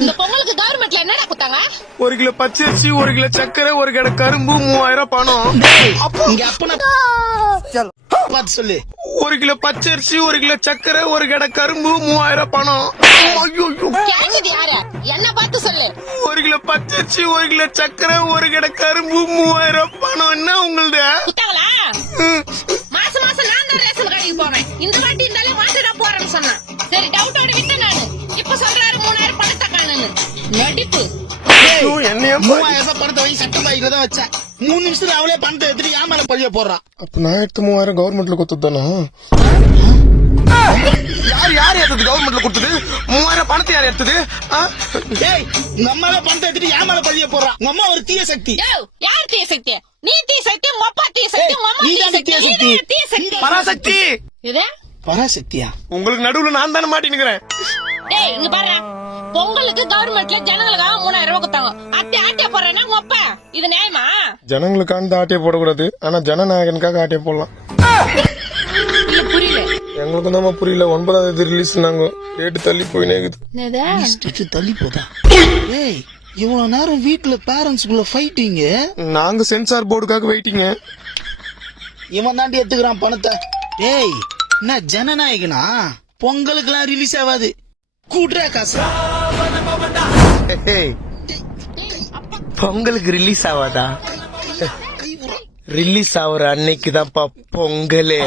இந்த பொங்கலுக்கு கவர்மெண்ட்ல என்னடா கொடுத்தாங்க? 1 கிலோ பச்சரிசி, 1 கிலோ சக்கரை, 1 கடை கரும்பு, 3000 பணம். சொல்லு. 1 கிலோ பச்சரிசி, 1 கிலோ சக்கரை, 1 கடை கரும்பு, 3000 பணம். கேக்குது யாரு? என்ன பார்த்து சொல்லு. 1 கிலோ பச்சரிசி, 1 கிலோ சக்கரை, 1 கடை கரும்பு, 3000 பணம். என்ன உங்களுது? குத்தாங்களா? மாசம் மாசம் நான் தான் ரேஷன் கடைக்கு போவேன். இந்த வாட்டி இருந்தாலே மாட்டுடா போறேன்னு சொன்னேன். சரி டவுட்டோட விட்டேன் நானு. இப்ப சொல்றாரு 3000 பணத்தை காணுன்னு. நடிப்பு. என்னைய 3000 பணத்தை வாங்கி சட்ட பாய்க்குல தான் வச்சேன். 3 நிமிஷத்துல அவளே பணத்தை எடுத்துட்டு ஏமால பதிய போடுறான். அப்ப நான் எடுத்து 3000 கவர்மெண்ட்ல கொடுத்ததானா? யார் எடுத்தது? கவர்மெண்ட்ல கொடுத்தது 3000 பணத்தை யார் எடுத்தது? டேய் உங்க அம்மாவே பணத்தை எடுத்துட்டு ஏமால பதிய போடுறான். உங்க அம்மா ஒரு தீய சக்தி. யார் தீய சக்தி? நீ தீய சக்தி, உங்க அப்பா தீய சக்தி, உங்க அம்மா தீய சக்தி. பராசக்தி. இது பராசக்தியா? உங்களுக்கு நடுவுல நான் தானே மாட்டினுக்கிறேன். டேய் இங்க பாரு, பொங்கலுக்கு கவர்மெண்ட்ல ஜனங்களுக்காக 3000 ரூபாய் கொடுத்தாங்க. ஆட்டியா போறேன்னா உங்க அப்பா, இது நியாயமா? ஜனங்களுக்கான ஆட்டையை போடக்கூடாது, ஆனா ஜனநாயகனுக்காக ஆட்டையை போடலாம். புரியல. எங்களுக்கு தான் புரியல. 9ஆம் தேதி ரிலீஸ் நாங்க டேட்டு தள்ளி போயினேக்குது. தள்ளி போதா? ஏய் இவ்வளவு நேரம் வீட்டுல பேரண்ட்ஸ்குள்ள ஃபைட்டிங்க. நாங்க சென்சார் போர்டுக்காக வெயிட்டிங்க. இவன் தாண்டி எடுத்துக்கிறான் பணத்தை. ஏய் என்ன ஜனநாயகனா? பொங்கலுக்கு எல்லாம் ரிலீஸ் ஆகாது. கூட்டுற காசு. பொங்கலுக்கு ரிலீஸ் ஆகாதா? ரிலீஸ் ஆகுற அன்னைக்கு தான்ப்பா பொங்கலே.